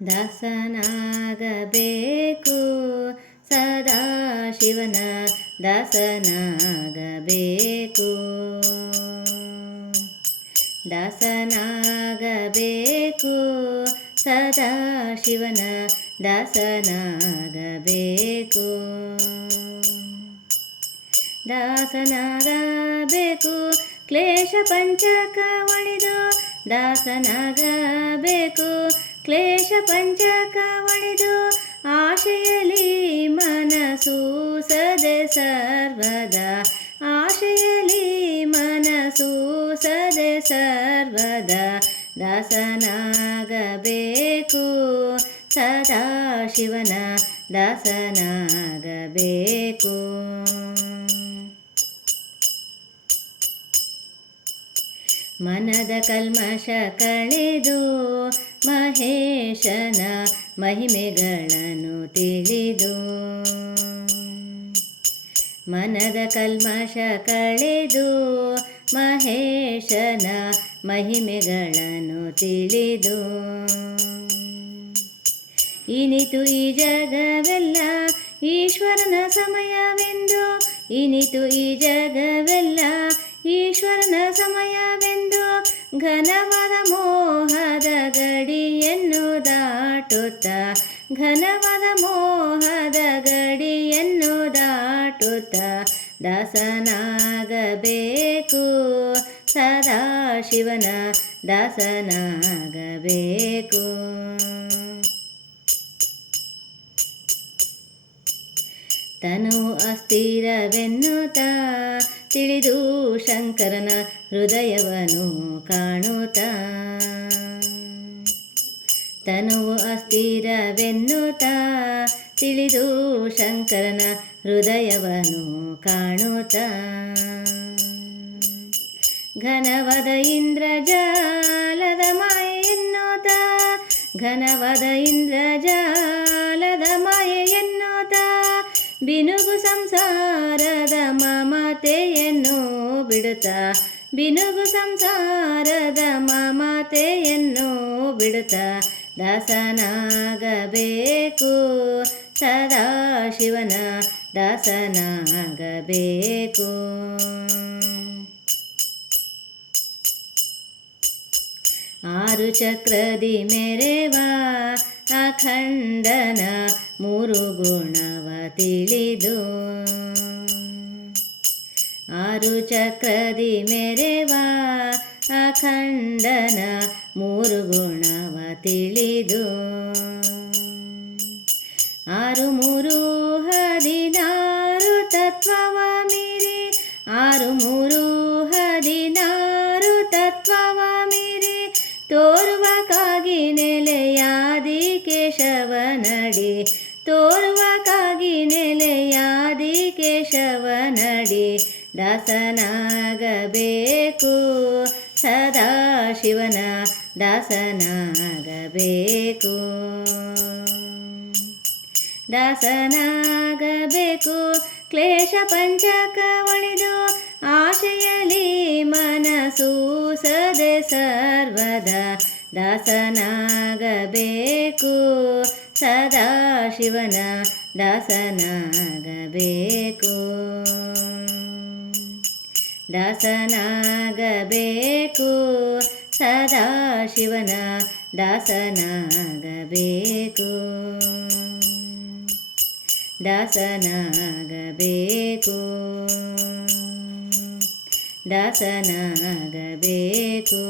ದಾಸನಾಗಬೇಕು ಸದಾ ಶಿವನ ದಾಸನಾಗಬೇಕು. ದಾಸನಾಗಬೇಕು ಸದಾ ಶಿವನ ದಾಸನಾಗಬೇಕು. ದಾಸನಾಗಬೇಕು ಕ್ಲೇಶ ಪಂಚಕ ಒಳಿದು, ದಾಸನಾಗಬೇಕು ಕ್ಲೇಶ ಪಂಚಕ ಒಳಿದು, ಆಶೆಯಲಿ ಮನಸೂಸದೆ ಸರ್ವದಾ, ಆಶೆಯಲಿ ಮನಸೂಸದೆ ಸರ್ವದಾ, ದಾಸನಾಗಬೇಕು ಸದಾ ಶಿವನ ದಾಸನಾಗಬೇಕು. ಮನದ ಕಲ್ಮಶ ಕಳೆದು ಮಹೇಶನ ಮಹಿಮೆಗಳನ್ನು ತಿಳಿದು, ಮನದ ಕಲ್ಮಶ ಕಳೆದು ಮಹೇಶನ ಮಹಿಮೆಗಳನ್ನು ತಿಳಿದು, ಇನಿತು ಈ ಜಗವೆಲ್ಲ ಈಶ್ವರನ ಸಮಯವೆಂದು, ಇನಿತು ಈ ಜಗವೆಲ್ಲ ಈಶ್ವರನ ಸಮಯವೆಂದು, ಘನವಾದ ಮೋಹದ ಗಡಿಯನ್ನು ದಾಟುತ್ತಾ, ಘನವಾದ ಮೋಹದ ಗಡಿಯನ್ನು ದಾಟುತ್ತಾ, ದಾಸನಾಗಬೇಕು ಸದಾ ಶಿವನ ದಾಸನಾಗಬೇಕು. ತನು ಅಸ್ಥಿರವೆನ್ನುತ್ತಾ ತಿಳಿದು ಶಂಕರನ ಹೃದಯವನ್ನು ಕಾಣುತ್ತಾ, ತನುವು ಅಸ್ಥಿರವೆನ್ನುತ್ತಾ ತಿಳಿದು ಶಂಕರನ ಹೃದಯವನ್ನು ಕಾಣುತ್ತಾ, ಘನವಾದ ಇಂದ್ರಜಾಲದ ಮಾಯೆ ಎನ್ನುತ್ತಾ, ಘನವಾದ ಇಂದ್ರಜಾಲದ ಮಾಯೆ ಎನ್ನುತ್ತಾ, ಬಿನುಗು ಸಂಸಾರದ ಮಮತೆಯನ್ನು ಬಿಡುತ್ತಾ, ಬಿನುಗು ಸಂಸಾರದ ಮಮತೆಯನ್ನು ಬಿಡುತ್ತಾ, ದಾಸನಾಗಬೇಕು ಸದಾ ಶಿವನ ದಾಸನಾಗಬೇಕು. ಆರು ಚಕ್ರದಿ ಮೆರೆವ ಅಖಂಡನ ಮೂರು ಗುಣವ ತಿಳಿದು, ಆರು ಚಕ್ರದಿ ಮೆರೆವ ಅಖಂಡನ ಮೂರು ಗುಣವ ತಿಳಿದು, ಆರು ಮೂರು 16 ತತ್ವವ ಮೀರಿ, ಆರು ಮೂರು 16 ತತ್ವವ ಮೀರಿ, ತೋರುವಕ್ಕಾಗಿ ನೆಲೆಯಾದಿ ಕೇಶವನಡಿ, ತೋರುವಕ್ಕಾಗಿ ನೆಲೆಯಾದಿ ಕೇಶವನಡಿ, ದಾಸನಾಗಬೇಕು ಸದಾ ಶಿವನ ದಾಸನಾಗಬೇಕು. ದಾಸನಾಗಬೇಕು ಕ್ಲೇಶ ಪಂಚಕ ಒಳಿದು, ಆಶೆಯಲಿ ಮನಸೂಸದೆ ಸರ್ವದಾ, ದಾಸನಾಗಬೇಕು ಸದಾ ಶಿವನ ದಾಸನಾಗಬೇಕು. ದಾಸನಾಗಬೇಕು ಸದಾ ಶಿವನ ದಾಸನಾಗಬೇಕು. ದಾಸನಾಗಬೇಕು, ದಾಸನಾಗಬೇಕು.